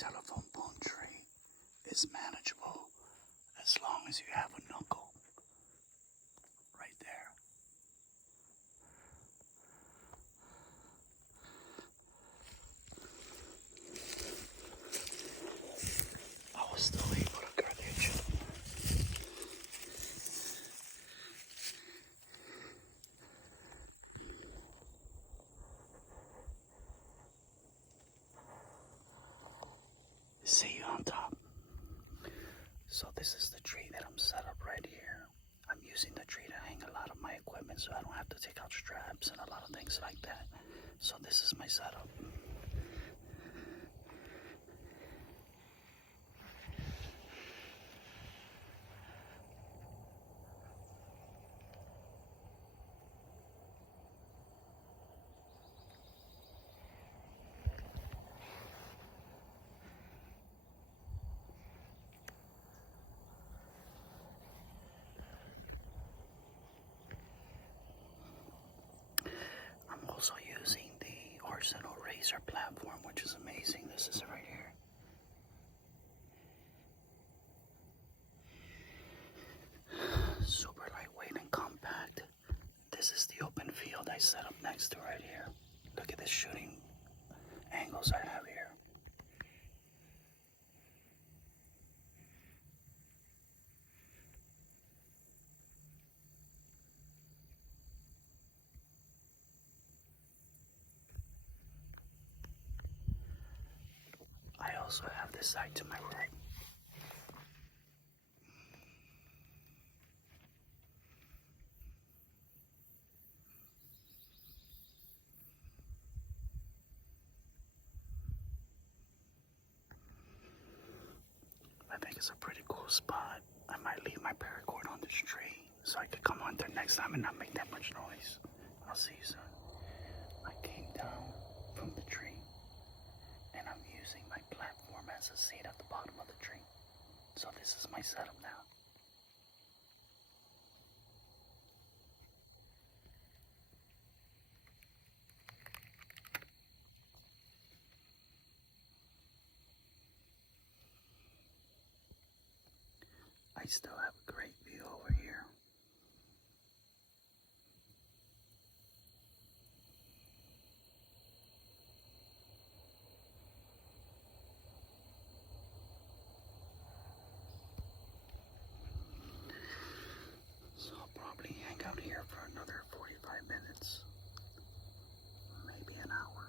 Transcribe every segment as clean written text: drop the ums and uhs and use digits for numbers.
telephone pole tree is manageable as long as you have a knuckle right there. I was still able to garbage. See you on top. So this is the tree that I'm set up right here. I'm using the tree to hang a lot of my equipment so I don't have to take out straps and a lot of things like that. So this is my setup. I'm also using the RZR platform, which is amazing. This is it right here. Super lightweight and compact. This is the open field I set up next to right here. Look at the shooting angles I have here. I also have this side to my right. I think it's a pretty cool spot. I might leave my paracord on this tree so I could come on there next time and not make that much noise. I'll see you soon. I came down from the tree and I'm using my platform as a seat at the bottom of the tree. So this is my setup now. I still have a great view over here. So I'll probably hang out here for another 45 minutes, maybe an hour,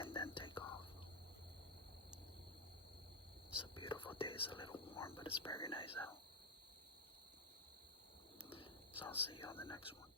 and then take off. It's a beautiful day. It's a little warm, but it's very nice out. So I'll see you on the next one.